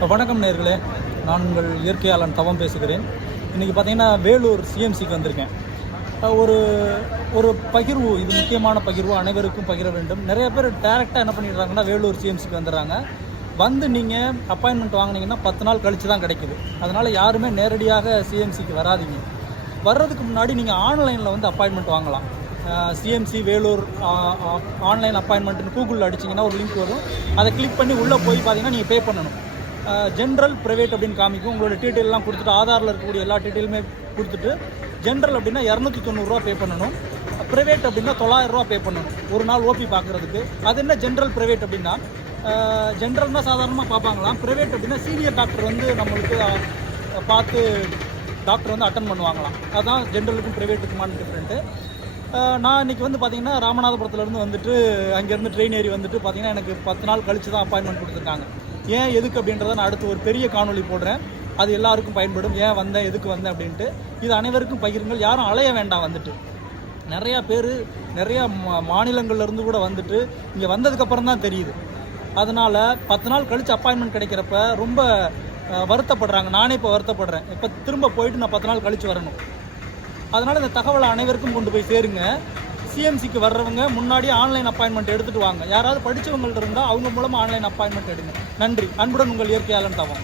வணக்கம் நேயர்களே, நான் உங்கள் இயற்கையாளன் தவம் பேசுகிறேன். இன்றைக்கி பார்த்தீங்கன்னா வேலூர் சிஎம்சிக்கு வந்திருக்கேன். ஒரு ஒரு பகிர்வு, இது முக்கியமான பகிர்வு, அனைவருக்கும் பகிர வேண்டும். நிறைய பேர் டேரெக்டாக என்ன பண்ணிடுறாங்கன்னா வேலூர் சிஎம்சிக்கு வந்துடுறாங்க. வந்து நீங்கள் அப்பாயின்மெண்ட் வாங்கினீங்கன்னா 10 நாள் கழித்து தான் கிடைக்குது. அதனால் யாருமே நேரடியாக சிஎம்சிக்கு வராதிங்க. வர்றதுக்கு முன்னாடி நீங்கள் ஆன்லைனில் வந்து அப்பாயின்மெண்ட் வாங்கலாம். சிஎம்சி வேலூர் ஆன்லைன் அப்பாயின்மெண்ட்னு கூகுளில் அடிச்சிங்கன்னா ஒரு லிங்க் வரும். அதை கிளிக் பண்ணி உள்ளே போய் பார்த்தீங்கன்னா நீங்கள் பே பண்ணணும். ஜென்ரல் ப்ரைவேட் அப்படின்னு காமிக்கும். உங்களோட டீட்டெயிலெலாம் கொடுத்துட்டு, ஆதாரில் இருக்கக்கூடிய எல்லா டீட்டெயிலுமே கொடுத்துட்டு, ஜென்ரல் அப்படின்னா 290 பே பண்ணணும். ப்ரைவேட் அப்படின்னா 900 பே பண்ணணும் ஒரு நாள் ஓபி பார்க்குறதுக்கு. அது என்ன ஜென்ரல் ப்ரைவேட் அப்படின்னா, ஜென்ரல்னால் சாதாரணமாக பார்ப்பாங்களாம். ப்ரைவேட் அப்படின்னா சீனியர் டாக்டர் வந்து நம்மளுக்கு பார்த்து டாக்டர் வந்து அட்டன் பண்ணுவாங்களாம். அதுதான் ஜென்ரலுக்கும் ப்ரைவேட்டுக்குமான டிஃப்ரெண்ட்டு. நான் இன்றைக்கி வந்து பார்த்திங்கன்னா ராமநாதபுரத்துலேருந்து வந்துட்டு அங்கேருந்து ட்ரெயின் ஏறி வந்துட்டு பார்த்திங்கன்னா எனக்கு 10 நாள் கழித்து தான் அப்பாயின்மெண்ட் கொடுத்துருக்காங்க. ஏன் எதுக்கு அப்படின்றத நான் அடுத்து ஒரு பெரிய காணொலி போடுறேன். அது எல்லாருக்கும் பயன்படும். ஏன் வந்தேன், எதுக்கு வந்தேன் அப்படின்ட்டு. இது அனைவருக்கும் பகிருங்கள். யாரும் அலைய வேண்டாம். வந்துட்டு நிறையா பேர் நிறையா மாநிலங்கள்லேருந்து கூட வந்துட்டு இங்கே வந்ததுக்கப்புறம் தான் தெரியுது. அதனால் 10 நாள் கழித்து அப்பாயின்மெண்ட் கிடைக்கிறப்ப ரொம்ப வருத்தப்படுறாங்க. நானே இப்போ வருத்தப்படுறேன். இப்போ திரும்ப போயிட்டு நான் 10 நாள் கழித்து வரணும். அதனால் இந்த தகவலை அனைவருக்கும் கொண்டு போய் சேருங்க. சிஎம்சிக்கு வர்றவங்க முன்னாடியே ஆன்லைன் அப்பாயின்மெண்ட் எடுத்துகிட்டு வாங்க. யாராவது படித்தவங்கள்ட்ட இருந்தால் அவங்க மூலமாக ஆன்லைன் அப்பாயின்மெண்ட் எடுங்க. நன்றி. அன்புடன் உங்கள் இயற்கையாளன் தவம்.